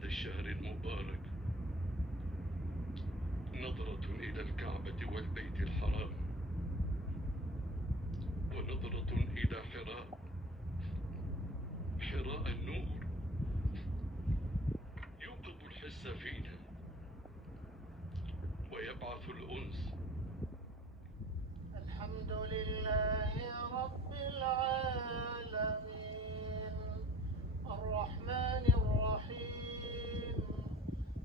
هذا الشهر المبارك نظرة إلى الكعبة والبيت الحرام، ونظرة إلى حراء النور يوقظ الحس فينا ويبعث الأنس. الحمد لله رب العالمين الرحمن الرحيم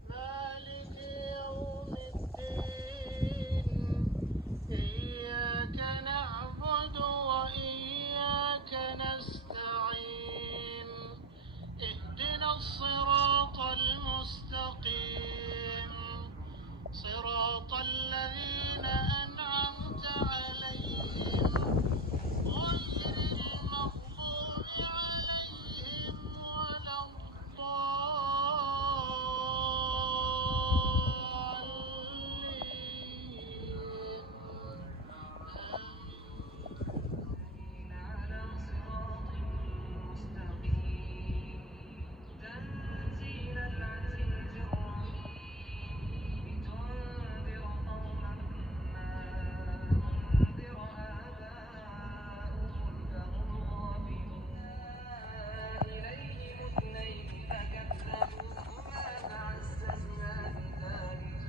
مالك يوم الدين إياك نعبد وإياك نستعين اهدنا الصراط المستقيم صراط الذين أنعمت عليهم غير المغضوب عليهم ولا الضالين على صراط مستقيم تنزيل العزيز الرحيم لتنذر قوما ما أنذر آباؤهم فهم غافلون إليهم اثنين فكذبوهما فعززنا بثالث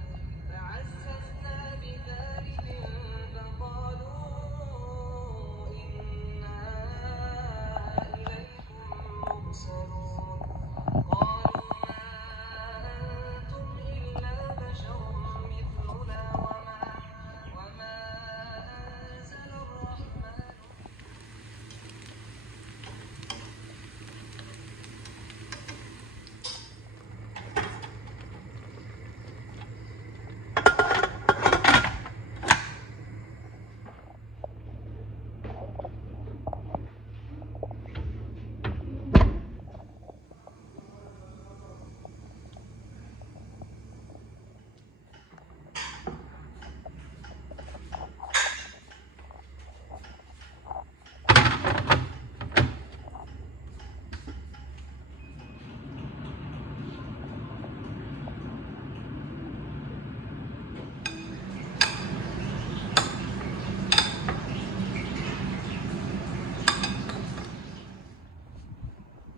فقالوا إنا إليكم مرسلون قالوا ما أنتم إلا بشر مثلنا وما أنزل الرحمن.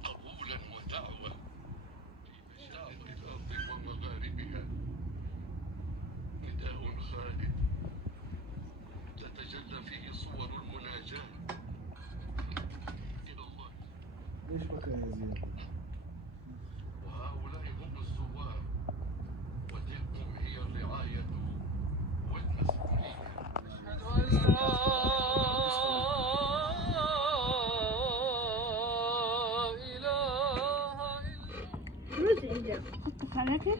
قبولا ودعوة في مشارق الأرض ومغاربها، نداء خالد تتجلى فيه صور المناجاة إلى الله. ليش بكى يا زياد؟ وهؤلاء هم الزوار، وتلكم هي الرعاية والمسؤولية. أشهد أن لا إله إلا مزعجة.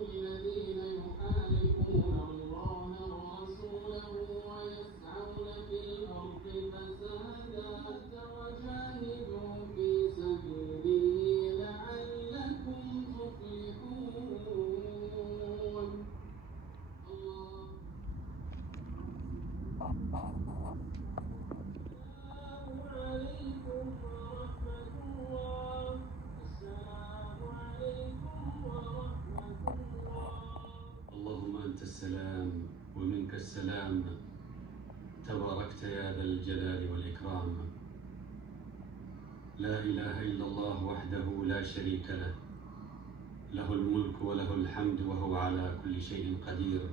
الذين يحاربون الله ورسوله ويسعون في الأرض فسادا وجاهدوا في سبيله لعلكم تفلحون. السلام عليكم ورحمة الله. السلام عليكم ورحمة الله. اللهم أنت السلام ومنك السلام، تباركت يا ذا الجلال والإكرام. لا إله إلا الله وحده لا شريك له، له الملك وله الحمد وهو على كل شيء قدير.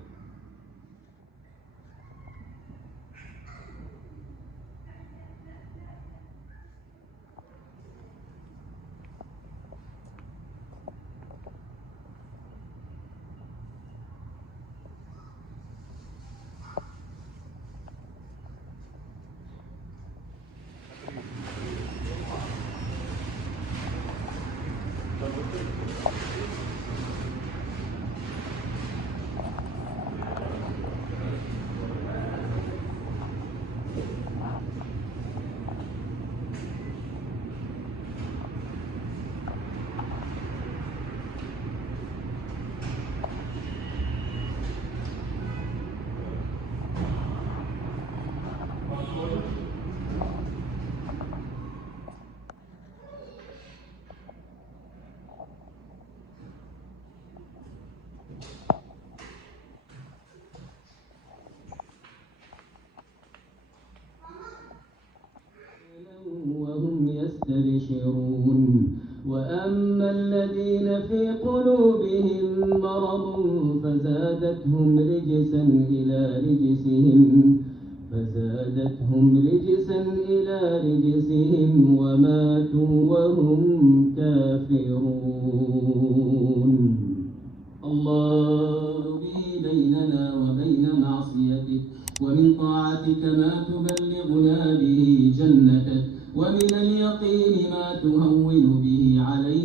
إلى رجسهم وماتوا وهم كافرون. الله به بيننا وبين معصيتك، ومن طاعتك ما تبلغنا به جنتك، ومن اليقين ما تهون به علينا